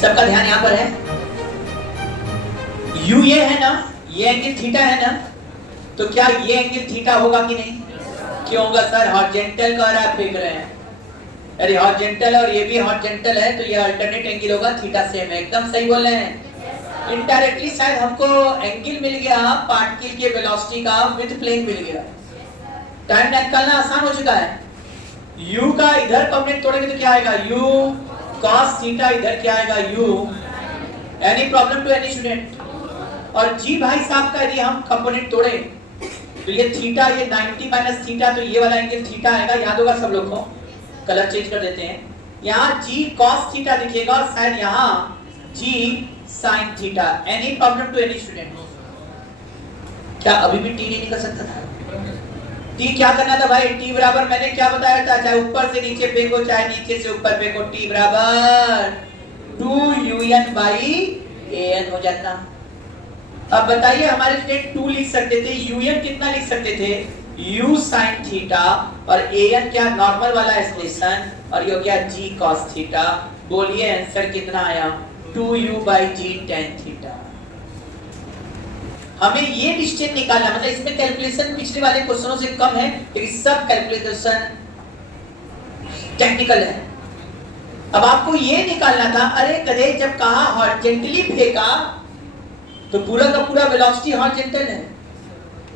सबका ध्यान यहाँ पर है। यू ये है ना, ये एंगल थीटा है ना, तो क्या ये एंगल थीटा होगा कि नहीं? क्यों होगा सर? हॉरिजॉन्टल कह रहा है, फेंक रहे हैं। अरे हॉरिजॉन्टल और ये भी हॉरिजॉन्टल है, तो ये अल्टरनेट एंगल होगा, थीटा सेम है। एकदम सही बोल रहे हैं। इनडायरेक्टली शायद हमको एंगल मिल गया पार्टिकल के वेलोसिटी का विद प्लेन मिल गया। टाइम निकालना आसान हो चुका है। u का इधर कंपोनेंट तोड़ेंगे तो क्या आएगा? u cos थीटा, इधर क्या आएगा? u। Any problem to any student? और g भाई साहब का यदि हम कंपोनेंट तोड़े तो ये थीटा, ये 90 माइनस थीटा, तो ये वाला एंगल थीटा आएगा। याद होगा सब लोग को। कलर चेंज कर देते हैं, यहाँ g cos थीटा दिखेगा और शायद यहाँ g sin थीटा। Any problem to any student? क्या अभी भी t नहीं निकल सकता था? t क्या करना था भाई? t बराबर मैंने क्या बताया था, चाहे ऊपर से नीचे फेंको चाहे नीचे से ऊपर फेंको, t बराबर 2un बाई an हो जाता। अब बताइए, हमारे स्टूडेंट 2 लिख सकते थे, un कितना लिख सकते थे? u sin थीटा, और an क्या? नॉर्मल वाला एक्सप्रेशन, और ये हो गया g cos थीटा। बोलिए आंसर कितना आया? 2u by g tan theta. हमें ये डिस्टेंस निकालना, मतलब इसमें कैलकुलेशन पिछले वाले क्वेश्चनों से कम है, लेकिन सब कैलकुलेशन टेक्निकल है। अब आपको ये निकालना था, अरे कदे जब कहा हॉरिजॉन्टली फेंका तो पूरा का पूरा वेलोसिटी हॉरिजॉन्टल है,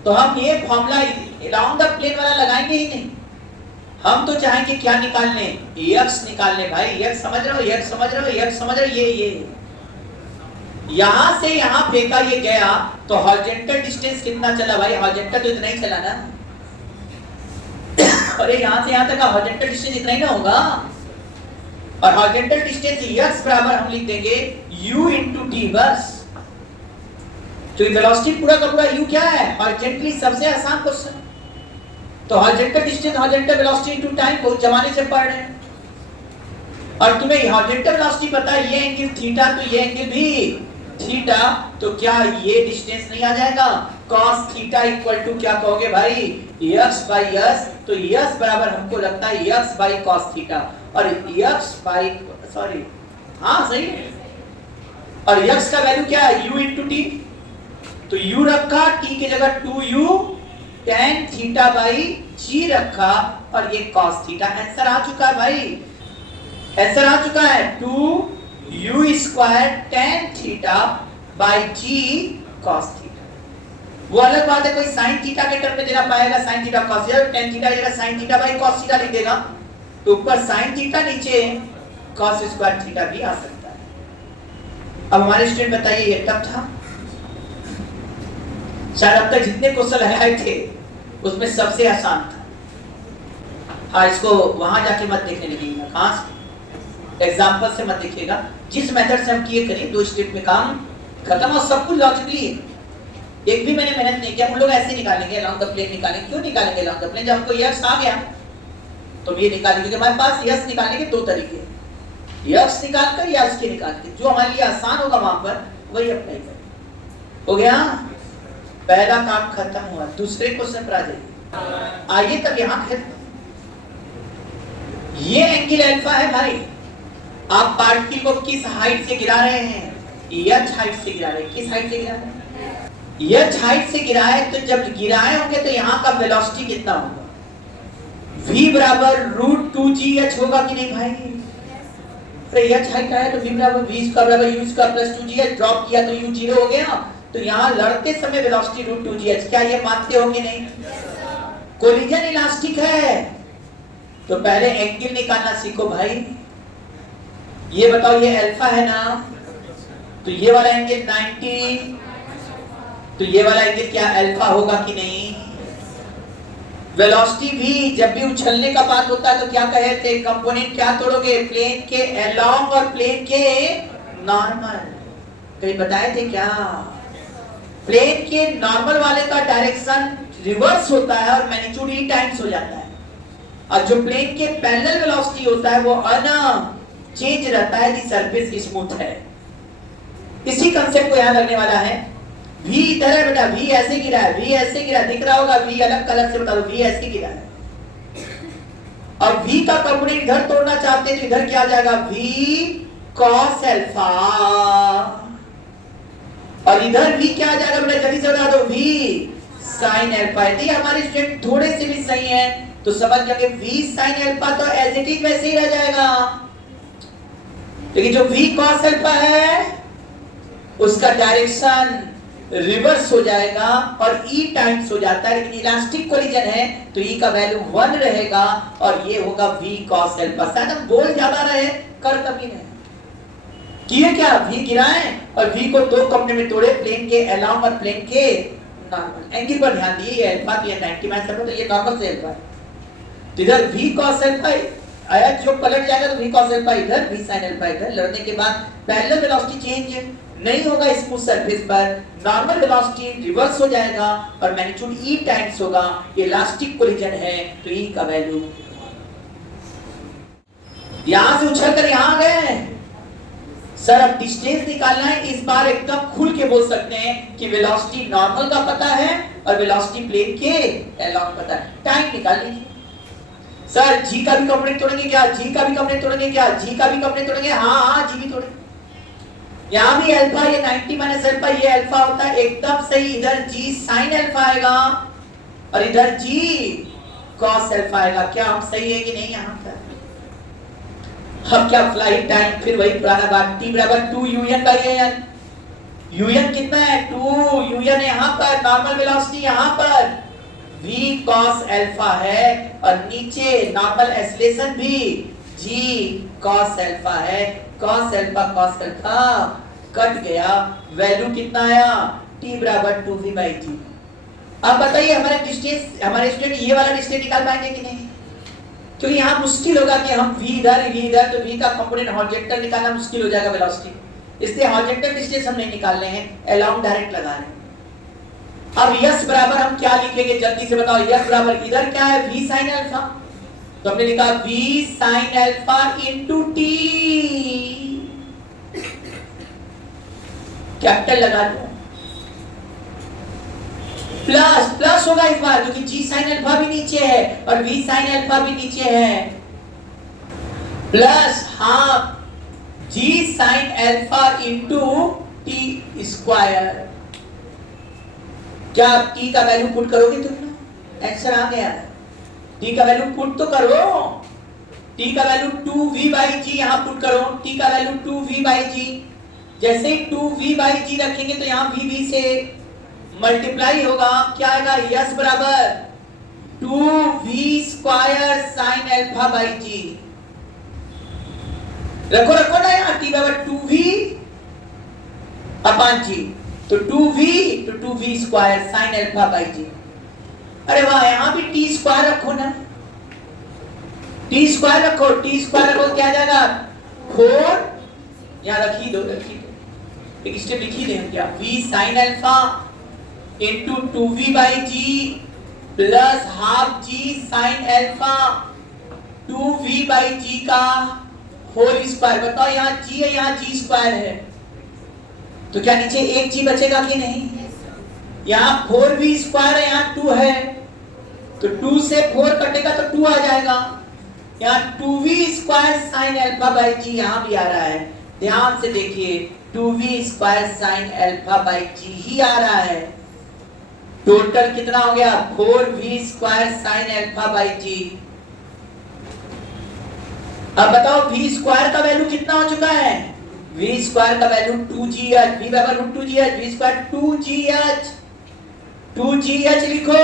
तो हम ये फॉर्मूला अलोंग द प्लेन वाला लगाएंगे ही नहीं। हम तो चाहेंगे क्या निकालने? x निकालने भाई। x समझ रहे हो? x समझ रहे हो? x समझ रहे हो? ये यहां से यहां फेंका, ये गया, तो हॉरिजॉन्टल डिस्टेंस कितना चला भाई? हॉरिजॉन्टल तो इतना ही चला ना। अरे यहां से यहां तक का हॉरिजॉन्टल डिस्टेंस इतना ही ना होगा। और हॉरिजॉन्टल डिस्टेंस x बराबर हम लिख देंगे u into t बस। तो वेलोसिटी पूरा का पूरा u क्या है? हॉरिजॉन्टली सबसे आसान क्वेश्चन। तो horizontal distance, horizontal velocity into time, बहुत जमाने से पढ़ रहे हैं। और तुम्हें हॉरिजॉन्टल वेलोसिटी पता है, ये एंगल थीटा, तो ये एंगल भी थीटा, तो क्या ये डिस्टेंस नहीं आ जाएगा? cos थीटा इक्वल टू क्या कहोगे भाई? x by s। तो s बराबर हमको लगता है x बाई cos थीटा, और x बाई, सॉरी हाँ सही है, और x का वैल्यू क्या है? u into T. तो u रखा, t की जगह 2u tan theta by g रखा, और ये cos थीटा। आंसर आ चुका है भाई, आंसर आ चुका है 2u square tan theta by g cos theta. वो अलग बात है, कोई sin थीटा के टर्म में देना पाएगा, sin theta cos theta, tan theta की जगह sin theta by cos theta लिख देगा, तो ऊपर sin थीटा नीचे cos स्क्वायर थीटा भी आ सकता है। अब हमारे स्टूडेंट बताइए, ये टफ था? शायद अब तक जितने क्वेश्चन लगाए थे उसमें सबसे आसान था। हाँ, इसको वहां जाके मत देखने लगेगा, कहां से? एग्जाम्पल से मत देखिएगा। जिस मेथड से हम किए करिए, 2 स्टेप में काम खत्म, और सब कुछ लॉजिकली है। एक भी मैंने मेहनत नहीं किया। हम लोग ऐसे निकालेंगे, अलोंग द प्लेन निकालेंगे। क्यों निकालेंगे अलोंग द प्लेन? जब हमको यक्स आ गया तो ये निकालेंगे। क्योंकि हमारे पास यक्स निकालने के 2 तरीके हैं, यक्स निकाल कर या उसके निकाल के। जो हमारे लिए आसान होगा वहां पर वही अप्लाई करें। हो गया, पहला काम खत्म हुआ। दूसरे क्वेश्चन पर आ जाइए। आइए तब यहां खत्म। ये एंगल अल्फा है भाई। आप पार्टिकल को किस हाइट से गिरा रहे हैं? h हाइट से गिरा रहे हैं। किस हाइट से गिरा रहे हैं? h हाइट से गिरा है, तो जब गिराए होंगे तो यहाँ का वेलोसिटी कितना होगा? v बराबर √2gh होगा कि नहीं भाई? अरे h हाइट आया तो v बराबर v स्क्वायर बराबर u square plus 2gh, drop किया तो u 0 हो गया। तो यहाँ लड़ते समय वेलोसिटी √2gh। क्या ये मानते हो कि नहीं? कोलिजन इलास्टिक है, तो पहले एंगल निकालना सीखो भाई। ये बताओ, ये अल्फा है ना, तो ये वाला एंगल 90, तो ये वाला एंगल क्या अल्फा होगा कि नहीं? वेलोसिटी भी जब भी उछलने का बात होता है तो क्या कहे थे? कंपोनेंट क्या तोड़ोगे? प्लेन के अलोंग और प्लेन के नॉर्मल। कहीं बताए थे क्या? प्लेन के नॉर्मल वाले का डायरेक्शन रिवर्स होता है और मैग्नीट्यूड ई टाइम्स हो जाता है, और जो प्लेन के पैरेलल वेलोसिटी होता है वो चेंज रहता है, दी सरफेस स्मूथ है। इसी कंसेप्ट को यहां लगने वाला है। v इधर है बेटा, v ऐसे गिरा है, v ऐसे गिरा, दिख रहा होगा, v अलग कलर से बता दो, v ऐसे गिरा है। और v का कंपोनेंट इधर तोड़ना चाहते हैं तो इधर क्या आ जाएगा? v cos अल्फा, और इधर v क्या आ जाएगा बेटा, जल्दी से बता दो, v sin अल्फा। यदि हमारे स्टूडेंट थोड़े से भी सही हैं तो समझ जाएंगे v sin अल्फा तो एज इट इज वैसे ही रह जाएगा, लेकिन जो v cos अल्फा है उसका डायरेक्शन रिवर्स हो जाएगा और e टाइम्स हो जाता है, लेकिन इलास्टिक कोलिजन है तो e का वैल्यू 1 रहेगा और ये होगा v cos अल्फा। शायद हम बोल ज्यादा रहे, कर कभी नहीं किए क्या, v गिराए और v को दो कंपोनेंट में तोड़े, प्लेन के अलोंग और प्लेन के नॉर्मल। एंगल पर ध्यान दिए, ये अल्फा तो ये 90 माइनस अल्फा, तो ये नॉर्मल से अल्फा है, तो इधर v cos अल्फा आया, जो पलट जाएगा तो v cos अल्फा इधर, v sin अल्फा इधर। लड़ने के बाद पैरेलल वेलोसिटी चेंज नहीं होगा स्मूथ सरफेस पर, नॉर्मल वेलोसिटी रिवर्स हो जाएगा और मैग्नीट्यूड e टाइम्स होगा, इलास्टिक कोलिजन है तो e का वैल्यू यहां से उछलकर यहां गए। सर अब डिस्टेंस निकालना है, इस बार एकदम खुल के बोल सकते हैं कि वेलोसिटी नॉर्मल का पता है और वेलोसिटी प्लेन के अलोंग पता है, टाइम निकाल लीजिए। सर g का भी कंपोनेंट तोड़ेंगे क्या, g का भी कंपोनेंट तोड़ेंगे क्या, g का भी कंपोनेंट तोड़ेंगे, हाँ g भी तोड़ेंगे। यहां भी अल्फा, ये 90 माइनस अल्फा, ये अल्फा होता है एकदम सही, इधर g sin अल्फा आएगा और इधर g cos अल्फा आएगा। क्या हम सही है कि नहीं यहां पर? अब क्या फ्लाइट टाइम, फिर वही पुराना बात, t बराबर 2 un बाय an। un कितना है 2 un, यहां पर नॉर्मल वेलोसिटी यहां पर v cos अल्फा है और नीचे नॉर्मल एक्सेलरेशन भी g cos अल्फा है। cos अल्फा कट गया, वैल्यू कितना आया, t बराबर 2v बाई g। अब बताइए हमारे डिस्टेंस, हमारे स्टूडेंट ये वाला डिस्टेंस निकाल पाएंगे कि नहीं, क्योंकि यहाँ मुश्किल होगा कि हम v इधर तो v का कंपोनेंट हॉरिजॉन्टल निकालना मुश्किल हो जाएगा वेलोसिटी, इसलिए हॉरिजॉन्टल डिस्टेंस हम नहीं निकाल रहे हैं, अलोंग डायरेक्ट लगा रहे हैं। अब यस बराबर हम क्या लिखेंगे जल्दी से बताओ, यस बराबर इधर क्या है v sin अल्फा, तो हमने लिखा v sin alpha into t, capital लगा दो, प्लस प्लस होगा इस बार क्योंकि g sin अल्फा भी नीचे है और v sin अल्फा भी नीचे है, plus half g sin alpha into t square. क्या आप t का वैल्यू पुट करोगे तुम, आंसर आ गया, t का वैल्यू पुट तो करो, t का वैल्यू 2v बाई g यहां पुट करो, t का वैल्यू 2v बाई g, जैसे ही 2v बाई g रखेंगे तो यहां v से मल्टीप्लाई होगा, क्या आएगा, यस बराबर 2v square sin alpha by g। रखो ना यहाँ t बराबर 2v अपॉन g, तो 2v square sin alpha by g। अरे वाह, यहां भी t स्क्वायर रखो ना, t स्क्वायर रखो, t स्क्वायर रखो क्या जाएगा 4, यहां रखी दो, एक स्टेप लिखी दें क्या, v sin alpha into 2v by g plus half g sin alpha 2v by g का होल स्क्वायर। बताओ यहाँ g है, यहाँ g स्क्वायर है, तो क्या नीचे एक g बचेगा कि नहीं, यहाँ 4v स्क्वायर है, यहाँ 2 है, तो 2 से 4 कटेगा तो 2 आ जाएगा, यहाँ 2v square sin alpha by g यहाँ भी आ रहा है, ध्यान से देखिए 2v square sin alpha by g ही आ रहा है, टोटल कितना हो गया 4v square sin alpha by g। अब बताओ v स्क्वायर का वैल्यू कितना हो चुका है, v स्क्वायर का वैल्यू 2gh, v बराबर root 2gh, v square 2gh लिखो,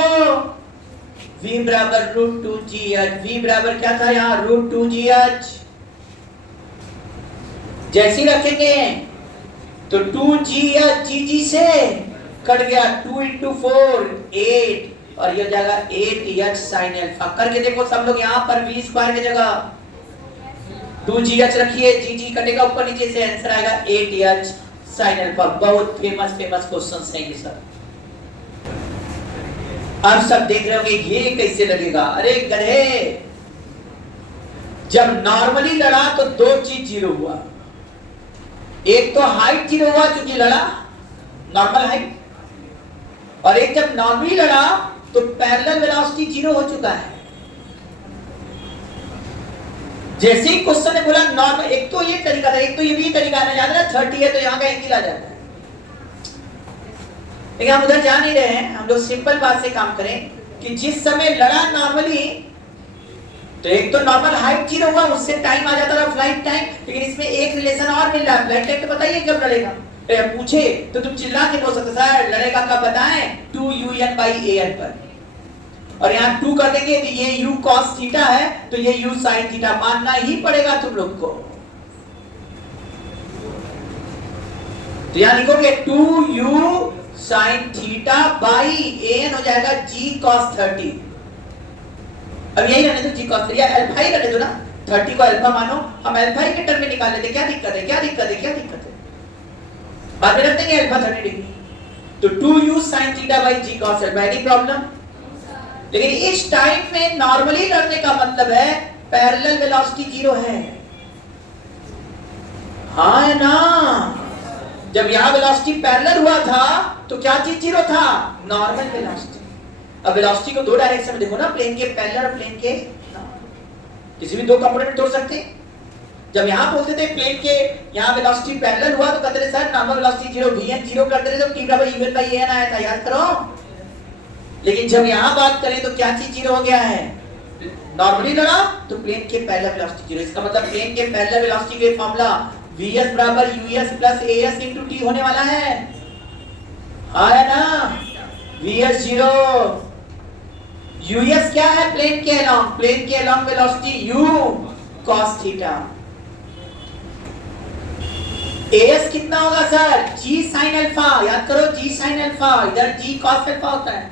v बराबर रूट 2gh, v बराबर क्या था यहाँ रूट 2gh, जैसे रखेंगे तो 2gh g से कट गया, 2 इंटू 4 8 और ये जाएगा 8h sin अल्फा। करके देखो सब लोग, यहाँ पर v स्क्वायर की जगह 2gh रखिए, g कटेगा ऊपर नीचे से, आंसर आएगा 8h sin अल्फा। बहुत फेमस क्वेश्चंस हैं ये सब। अब सब देख रहे होंगे ये कैसे लगेगा, अरे गधे, जब नॉर्मली लड़ा तो दो चीज जीरो हुआ, एक तो हाइट जीरो हुआ क्योंकि लड़ा नॉर्मल हाइट, और एक जब नॉर्मली लड़ा तो पैरेलल वेलोसिटी जीरो हो चुका है। जैसे ही क्वेश्चन ने बोला नॉर्मल, एक तो ये तरीका था, एक तो ये भी तरीका आना जाता है 30 है तो यहाँ का एंगल आ जाता है। लेकिन हम उधर जा नहीं रहे हैं, हम लोग सिंपल बात से काम करें कि जिस समय लड़ा नॉर्मली तो एक तो नॉर्मल हाइट 0 हुआ, उससे टाइम आ जाता था फ्लाइट टाइम, लेकिन इसमें एक रिलेशन और मिल रहा है, फ्लाइट टाइम तो बताइए कब लड़ेगा। पूछे तो तुम चिल्ला के बोल सकते सर लड़ेगा कब बताएं, 2un/an पर, और यहाँ 2 कर देंगे तो ये u cos थीटा है तो ये u sin थीटा मानना ही पड़ेगा तुम लोग को। तो यहाँ लिखोगे 2u sin theta by an हो जाएगा g cos 30। अब यही रहने दो g cos 30, या अल्फा ही रहने दो ना, 30 को अल्फा मानो, हम अल्फा ही के टर्म में निकाल लेते, क्या दिक्कत है, क्या दिक्कत है, क्या दिक्कत है, बाद में रख देंगे अल्फा 30 डिग्री। तो 2u sin theta by g cos alpha, any problem? लेकिन इस टाइम में नॉर्मली लड़ने का मतलब है पैरेलल वेलोसिटी 0 है, हाँ है ना। जब यहां वेलोसिटी पैरेलल हुआ था तो क्या चीज 0 था, नॉर्मल वेलोसिटी। अब वेलोसिटी को दो डायरेक्शन में देखो ना, प्लेन के पैरेलल और प्लेन के किसी भी दो कंपोनेंट में तोड़ सकते हैं। जब यहां बोलते थे प्लेन के यहां वेलोसिटी पैरेलल हुआ तो कहते थे सर नॉर्मल वेलोसिटी 0 vn 0 करते थे तो t बराबर un/an आया था, याद करो। लेकिन जब यहां बात करें तो क्या चीज 0 हो गया है, नॉर्मली लड़ा तो प्लेन के पैरेलल वेलोसिटी 0। इसका मतलब प्लेन के पैरेलल वेलोसिटी के फार्मूला vs बराबर us plus as into t होने वाला है, हाँ है ना। vs 0, us क्या है, प्लेन के along velocity u cos theta. as कितना होगा सर, g sin अल्फा, याद करो g sin अल्फा, इधर g cos अल्फा होता है,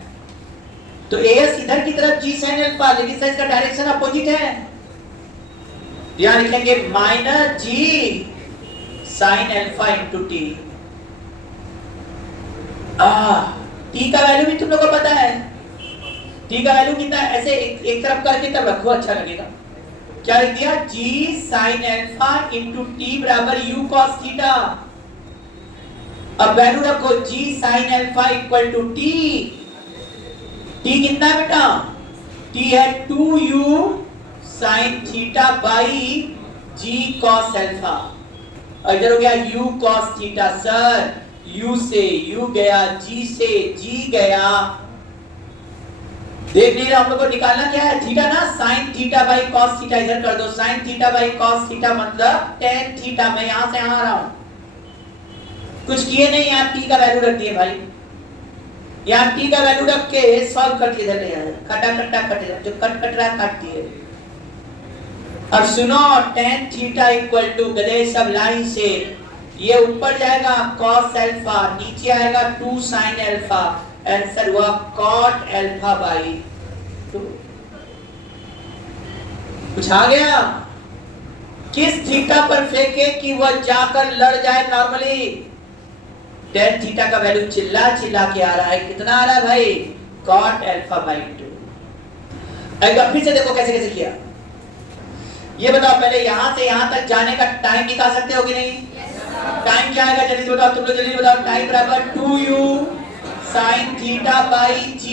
तो as इधर की तरफ g sin अल्फा, लेकिन सर इसका डायरेक्शन अपोजिट है, यहां लिखेंगे minus g sin alpha into t। t का वैल्यू भी तुम लोगों को पता है, t का वैल्यू कितना है, ऐसे एक तरफ करके तब रखो, अच्छा लगेगा। क्या लिख दिया, g sin alpha into t बराबर u cos थीटा। अब वैल्यू रखो g sin alpha equal to t, t कितना है बेटा, t है 2u sin theta by g cos alpha, और इधर हो गया u cos theta. Sir u से u गया, g से g गया, देख लीजिए हम लोग को निकालना क्या है, थीटा ना, sin theta by cos theta इधर कर दो, sin theta by cos theta मतलब tan थीटा। मैं यहां से यहां आ रहा हूं, कुछ किए नहीं, यहां t का वैल्यू रख दिए भाई, यहां t का वैल्यू रख के सॉल्व करके इधर ले आए, कटा कटा कटेगा, जो कट कट रहा काट दिए। अब सुनो, tan थीटा इक्वल टू गले सब लाइन से, ये ऊपर जाएगा cos अल्फा, नीचे आएगा 2 sin अल्फा, आंसर हुआ cot अल्फा बाई 2। कुछ आ गया, किस थीटा पर फेंके कि वह जाकर लड़ जाए नॉर्मली, tan थीटा का वैल्यू चिल्ला चिल्ला के आ रहा है, कितना आ रहा है भाई, cot अल्फा बाई 2। एक बार फिर से देखो कैसे कैसे किया, ये बताओ पहले यहां से यहां तक जाने का टाइम निकाल सकते हो कि नहीं, टाइम क्या आएगा जल्दी बताओ, तुम लोग जल्दी बताओ, टाइम बराबर 2u sin theta by g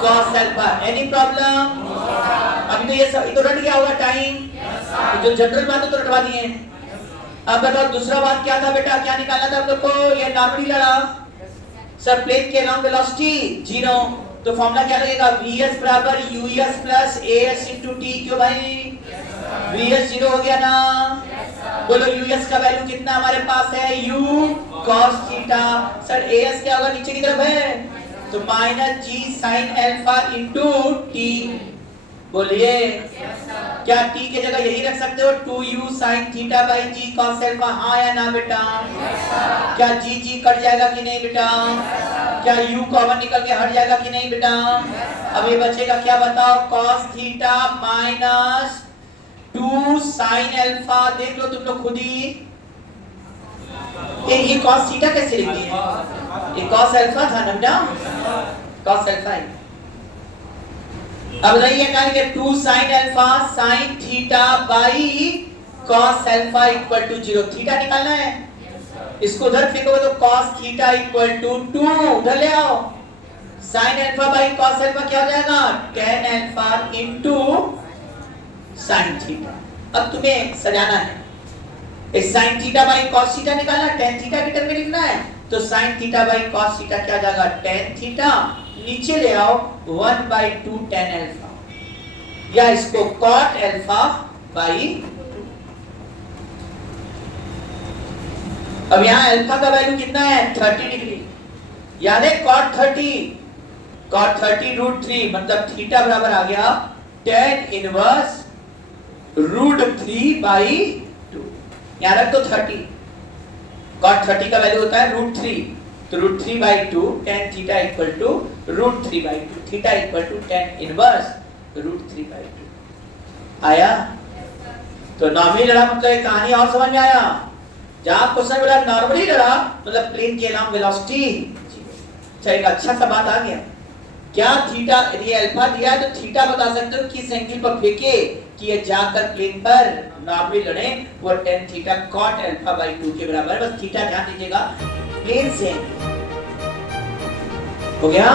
cos alpha, any problem? अभी तो ये सब तो रट गया होगा टाइम, जो जनरल बात तो रटवा दिए। अब बताओ दूसरा बात क्या था बेटा, क्या निकालना था हम लोग को, ये नॉर्मली लड़ा सर, प्लेन के अलोंग वेलोसिटी 0, तो फॉर्मूला क्या लगेगा, vs बराबर us plus as into t। क्यों भाई, vs 0 हो गया ना, बोलो us का वैल्यू कितना हमारे पास है, u cos theta. Sir as क्या होगा, नीचे की तरफ है, तो minus g sin alpha into t। बोलिए क्या t के जगह यही रख सकते हो, 2u sin theta by g cos alpha, हाँ या ना बेटा? क्या g कट जाएगा कि नहीं बेटा? क्या u कॉमन निकल के हट जाएगा कि नहीं बेटा? अब ये बचेगा क्या बताओ, cos theta minus 2 sin alpha. देख लो तुम लोग खुद ही, ये cos थीटा कैसे लिख दिए, ये cos अल्फा था ना बेटा, cos अल्फा है। अब रही है क्या, 2 sin alpha sin theta by cos alpha equal to 0। Theta निकालना है, इसको उधर फेंकोगे तो cos थीटा इक्वल टू 2, उधर ले आओ, sin alpha by cos alpha क्या हो जाएगा, tan alpha into sin theta. अब तुम्हें सजाना है, इस sine theta by cos theta निकालना, टेन थीटा के टर्म में लिखना है, तो sine theta by cos theta क्या जाएगा, टेन थीटा, नीचे ले आओ 1/2 टेन अल्फा, या इसको कॉट अल्फा बाई। अब यहां अल्फा का वैल्यू कितना है, 30 डिग्री, याद है कॉट 30 रूट 3, मतलब थीटा बराबर आ गया टेन इनवर्स रूट 3/2, यहां रख दो 30, कॉट 30 का वैल्यू होता है रूट 3, तो root 3/2 tan theta equal to root 3/2, theta equal to tan inverse root 3/2। आया? तो नॉर्मली लड़ा मतलब एक कहानी और समझ में आया, जहां क्वेश्चन बोला नॉर्मली लड़ा मतलब प्लेन के अलोंग वेलोसिटी। अच्छा, एक अच्छा सा बात आ गया, क्या थीटा, यदि अल्फा दिया है तो थीटा बता सकते हो किस एंगल पर फेंके कि ये जाकर प्लेन पर नॉर्मली लड़े, वो tan theta cot alpha by 2 के बराबर है। बस थीटा ध्यान दीजिएगा, प्लेन से हो गया।